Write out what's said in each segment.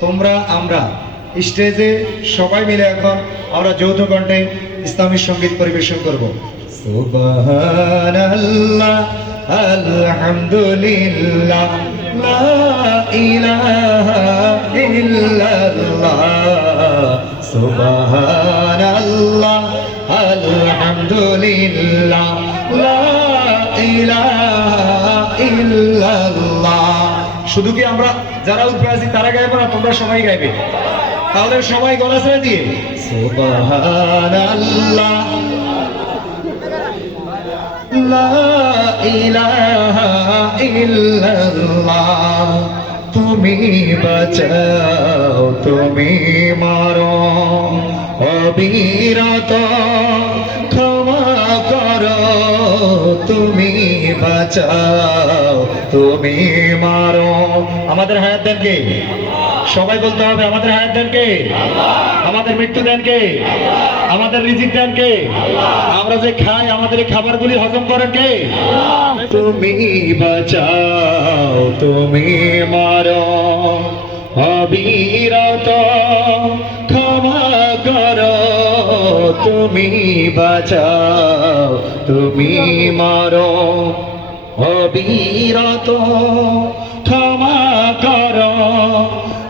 তোমরা, আমরা। স্টেজে সবাই মিলে এখন আমরা যৌথ কণ্ঠে ইসলামী সংগীত পরিবেশন করব। সুবহানাল্লাহ, আলহামদুলিল্লাহ, লা ইলাহা ইল্লাল্লাহ। সুবহানাল্লাহ, আলহামদুলিল্লাহ, লা ইলাহা ইল্লাল্লাহ। শুধু কি আমরা যারা উপরে আছি, তারা গাইবো না, তোমরা সবাই গাইবে। তাহলে সবাই গলা ছেড়ে দিয়ে ইলাহা তুমি বাঁচাও, তুমি মারো, অবিরত। তুমি বাঁচাও, তুমি মারো। আমাদের হায়াত দেন কে? সবাই বলতে হবে, আমাদের হায়াত দেন কে? আমাদের মৃত্যু দেন কে? আমাদের রিজিক দেন কে? আমরা যে খাই, আমাদের এই খাবারগুলি হজম করেন কে? তুমি বাঁচাও, তুমি মারো। অবিরত ক্ষমা করো, তুমি বাঁচাও। তুমি মারো, অবিরত ক্ষমা করো।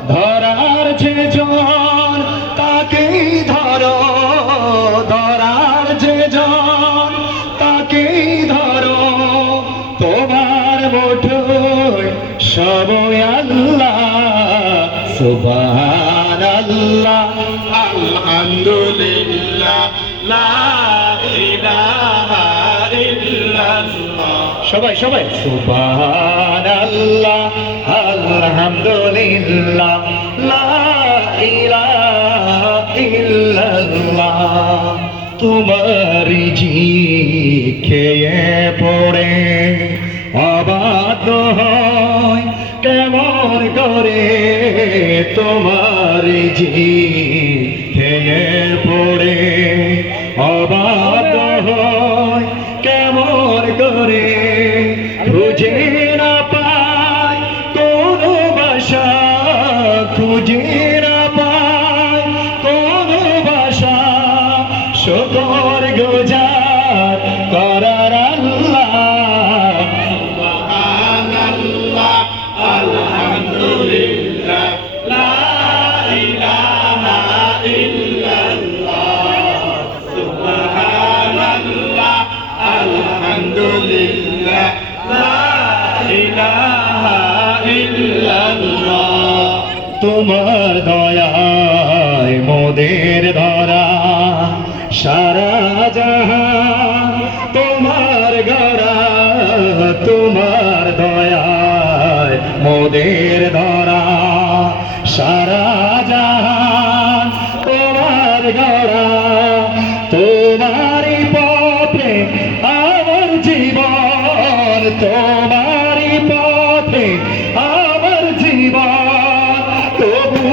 ধরার যে জন তাকে ধরো। ধরার যে জন, তাকেই ধরো। তোমার মুঠোয় সবই আল্লাহ সুবহান আল্লাহ আলহামদুলিল্লাহ, লা ইলাহা সবাই সবাই। সুবহান আল্লাহ আলহামদুলিল্লাহ তোমার জি খেয়ে পড়ে, অবাধ্য হয় কেমন করে তোমার জি খুঁজে না পায় কোনো বাসা শকর গোজার করার আল্লাহ। সুবহানাল্লাহ, আলহামদুলিল্লাহ, লা ইলাহা ইল্লাল্লাহ সুবহানাল্লাহ আলহামদুলিল্লাহ লা ইলাহা ইল্লাল্লাহ। তোমার দয়ায় মোদের ধরা সারা যা তোমার গড়া তোমার দয়ায় মোদের ধরা।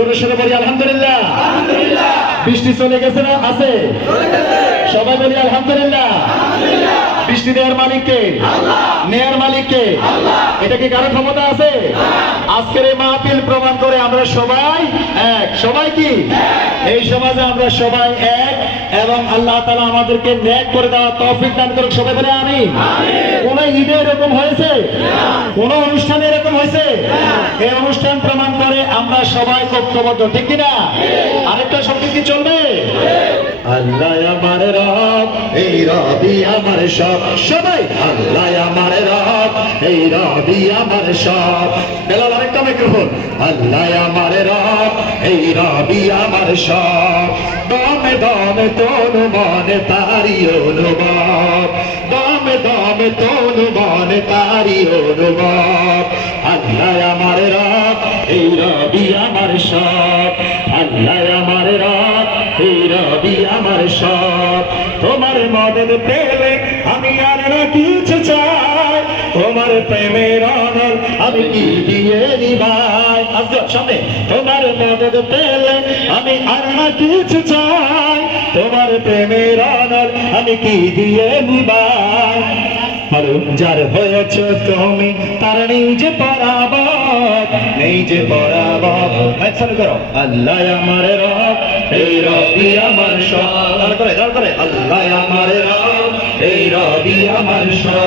জোরে সোরে বলি আলহামদুলিল্লাহ। বৃষ্টি চলে গেছে না? আছে? সবাই বলি আলহামদুলিল্লাহ। বৃষ্টি দেওয়ার মালিককে। নেয়ার মালিককে। এটা কি কারও ক্ষমতা আছে? আজকের এই মাহফিল প্রমাণ করে আমরা সবাই এক। সবাই কি? এই সমাজে আমরা সবাই এক এবং আল্লাহ তালা আমাদেরকে ন্যাক করে দেওয়া তৌফিক দান করুক। সবাই বলে আমি কোন ঈদে এরকম হয়েছে? কোন অনুষ্ঠানে এরকম হয়েছে? এই অনুষ্ঠান প্রমাণ করে আমরা সবাই ঐক্যবদ্ধ ঠিক কিনা? আরেকটা শব্দ কি চলবে? আল্লাহ আমার রব, এই রবি আমার সব। সবাই, আল্লাহ আমার রব, এই রবি আমার সব। বেলাল, আরেকটা মাইক্রোফোন আল্লাহ আমার রব, এই রবি আমার সব। দমে দমে তনু মনে তারি অনুভব। দমে দমে তনু মনে তারি অনুভব। আল্লাহ আমার রব, এই রবি আমার সব। আল্লাহ মদত পেলে আমি আর না কিছু চাই। তোমার প্রেমের অনল আমি কি দিয়ে নিবাই? আসবে সামনে। তোমার মদত পেলে আমি আর না কিছু চাই। তোমার প্রেমের আমি কি দিয়ে নিবাই? আরও যার হয়েছ তুমি তার নেই যে পরাবত, নেই যে চালু করো। আল্লাহ আমার রব এই রবি আমার সব। করে করে। আল্লাহ আমার রব এই রবি আমার সব।